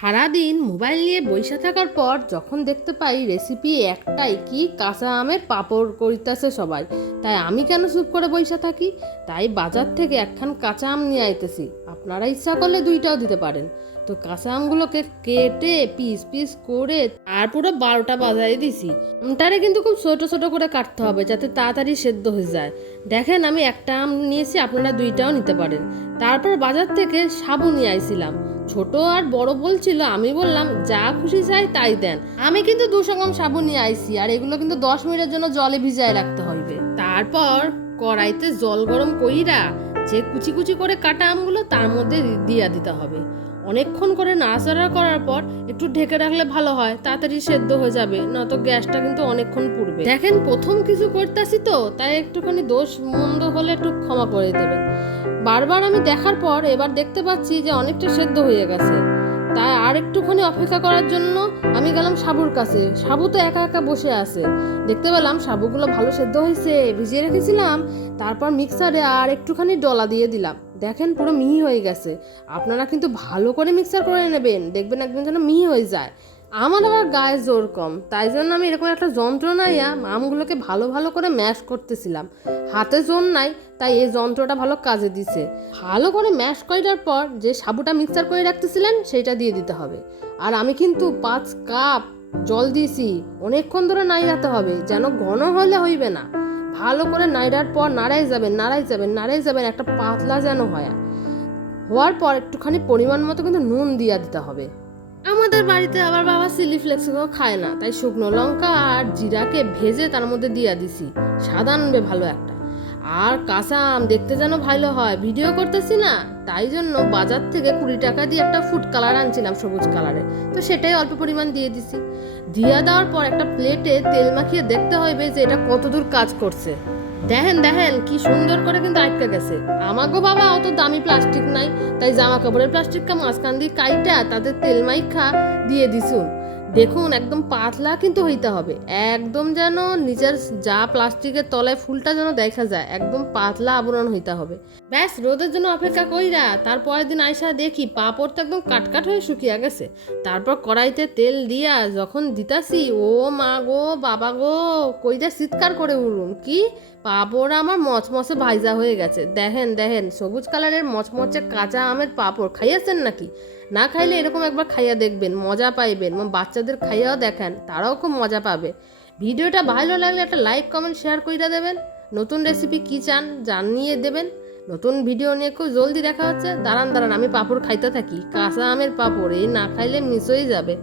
সারাদিন মোবাইল নিয়ে বসে থাকার পর যখন দেখতে পাই রেসিপি একটাই কি কাঁচা আমের পাঁপড় করিতেছে সবাই, তাই আমি কেন চুপ করে বসে থাকি? তাই বাজার থেকে একখান কাঁচা আম নিয়ে আইতেছি। আপনারা ইচ্ছা করলে দুইটাও দিতে পারেন। তো কাঁচা আমগুলোকে কেটে পিস পিস করে আর পুরো বারোটা বাজাই দিছি। আমটারে কিন্তু খুব ছোট ছোট করে কাটতে হবে যাতে তাড়াতাড়ি সেদ্ধ হয়ে যায়। দেখেন আমি একটা আম নিয়েছি, আপনারা দুইটাও নিতে পারেন। তারপর বাজার থেকে সাবু নিয়ে আইছিলাম। ছোট আর বড় বলছিল, আমি বললাম, যা খুশি চাই তাই দেন। আমি কিন্তু দুসঙ্গম সাবু নিয়ে আইছি আর এগুলো কিন্তু দশ মিনিটের জন্য জলে ভিজায় রাখতে হইবে। তারপর কড়াইতে জল গরম কইরা যে কুচি কুচি করে কাটা আমগুলো তার মধ্যে দিয়া দিতে হবে। অনেকক্ষণ করে নাড়াচাড়া করার পর একটু ঢেকে রাখলে ভালো হয়, তাড়াতাড়ি সেদ্ধ হয়ে যাবে না তো গ্যাসটা কিন্তু অনেকক্ষণ পুড়বে। দেখেন, প্রথম কিছু করতেছি তো, তাই একটুখানি দোষ মন্দ হলে একটু ক্ষমা করে দেবেন। বারবার আমি দেখার পর এবার দেখতে পাচ্ছি যে অনেকটা সেদ্ধ হয়ে গেছে। তাই আর একটুখানি অপেক্ষা করার জন্য আমি গেলাম সাবুর কাছে। সাবু তো একা একা বসে আছে। দেখতে পেলাম সাবুগুলো ভালো সেদ্ধ হয়েছে, ভিজিয়ে রেখেছিলাম, তারপর মিক্সারে আর একটুখানি ডলা দিয়ে দিলাম। দেখেন পুরো মিহি হয়ে গেছে। আপনারা কিন্তু ভালো করে মিক্সার করে নেবেন। দেখবেন একদম যেন মিহি হয়ে যায়। আমার আবার গায়ে জোর কম। তাই জন্য আমি এরকম একটা যন্ত্র নাইয়া আমগুলোকে ভালো ভালো করে ম্যাশ করতেছিলাম। হাতে জোর নাই, তাই এই যন্ত্রটা ভালো কাজে দিছে। ভালো করে ম্যাশ করার পর যে সাবুটা মিক্সার করে রাখতেছিলেন সেটা দিয়ে দিতে হবে। আর আমি কিন্তু পাঁচ কাপ জল দিয়েছি। অনেকক্ষণ ধরে নাইড়াতে হবে। যেন ঘন হলে হইবে না। ভালো করে নাইড়ার পর নাড়াই যাবেন নাড়াই যাবেন নাড়াই যাবেন, একটা পাতলা যেন হয়। হওয়ার পর একটুখানি পরিমাণ মতো কিন্তু নুন দিয়ে দিতে হবে। আমাদের বাড়িতে আবার বাবা সিলি ফ্লেক্সগুলো খায় না, তাই শুকনো লঙ্কা আর জিরাকে ভেজে তার মধ্যে দিয়ে দিছি। সাদা আনবে ভালো একটা। আর কাঁচা আম দেখতে যেন ভালো হয়। ভিডিও করতেছি না, তাই জন্য বাজার থেকে কুড়ি টাকা দিয়ে একটা ফুড কালার আনছিলাম সবুজ কালারের তো সেটাই অল্প পরিমাণ দিয়ে দিছি। দিয়ে দেওয়ার পর একটা প্লেটে তেল মাখিয়ে দেখতে হবে যে এটা কতদূর কাজ করছে। দেখেন দেখেন, কি সুন্দর করে কিন্তু আটকে গেছে। আমাগো বাবা অত দামি প্লাস্টিক নাই, তাই জামা কাপড়ের প্লাস্টিকটা মাঝখান দিয়ে কাইটা তাদের তেল মাইখা দিয়ে দিছুন। দেখুন, একদম পাতলা কিন্তু হইতে হবে। একদম যেন নিজের যা প্লাস্টিকের তলায় ফুলটা যেন দেখা যায়, একদম পাতলা আবরণ হইতে হবে। ব্যাস, রোদের জন্য অপেক্ষা কইরা তারপরের দিন আইসা দেখি পাপড় তো একদম কাটকাট হয়ে শুকিয়ে গেছে। তারপর কড়াইতে তেল দিয়া যখন দিতাছি, ও মা গো, বাবা গো কইটা চিৎকার করে উড়ুন। কি? পাপড় আমার মচমচে ভাইজা হয়ে গেছে। দেখেন দেখেন, সবুজ কালারের মচমচে কাঁচা আমের পাপড় খাইয়াছেন নাকি? না খাইলে এরকম একবার খাইয়া দেখবেন, মজা পাইবেন। বাচ্চাদের খাইয়াও দেখেন, তারাও খুব মজা পাবে। ভিডিওটা ভালো লাগলে একটা লাইক কমেন্ট শেয়ার করে দেবেন। নতুন রেসিপি কী চান জানিয়ে দেবেন। নতুন ভিডিও নিয়ে খুব জলদি দেখা হচ্ছে। দাঁড়ান দাঁড়ান, আমি পাপড় খাইতে থাকি। কাঁচা আমের পাঁপড়, এই না খাইলে মিস হয়ে যাবে।